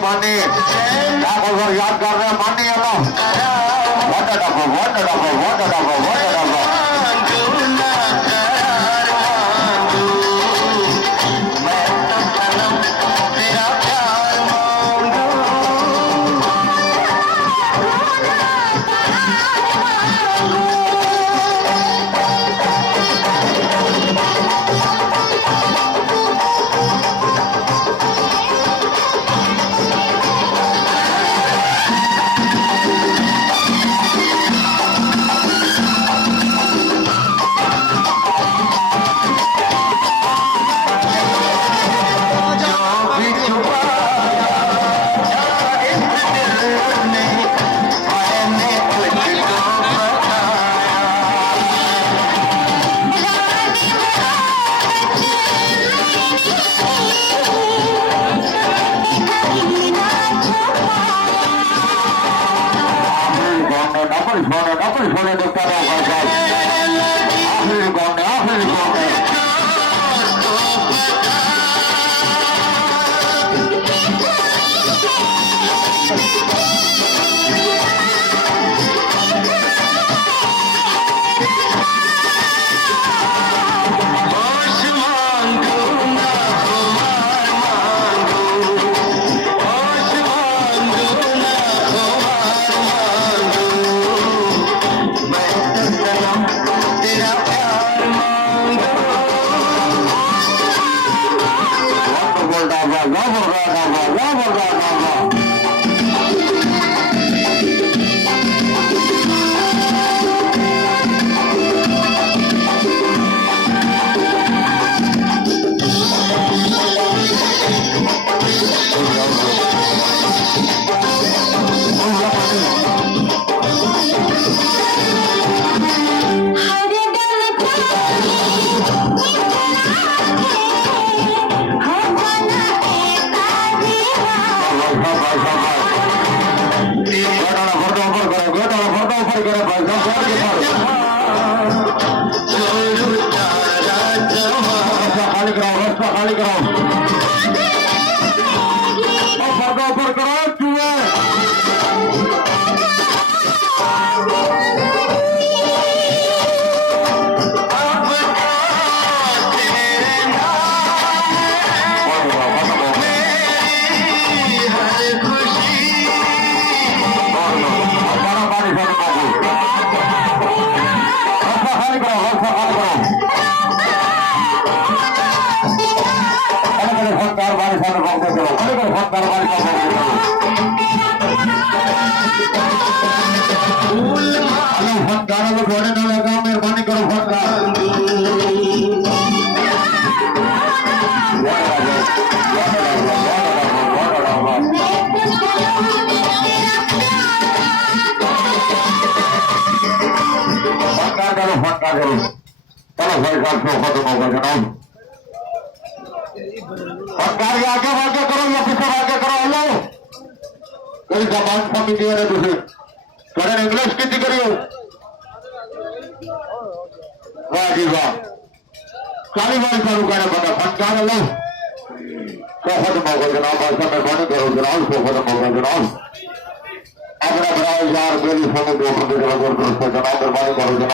मानी मानी याद कर रहे मानी मेहरबानी करो करो चलो भाई साहब खत्म होगा जनाब सरकार आगे आगे करो या पीछे आगे करो हेलो कोई जबान समिति है तुझे थोड़ा इंग्लिश की करियो वाह जी वाह चाली बार चालू करे बता फटकार लो खत्म होगा जनाब मेहरबानी करो जनाब खत्म होगा जनाब अपना बड़ा यार मेरी फोटो दो जनाब मेहरबानी करो जनाब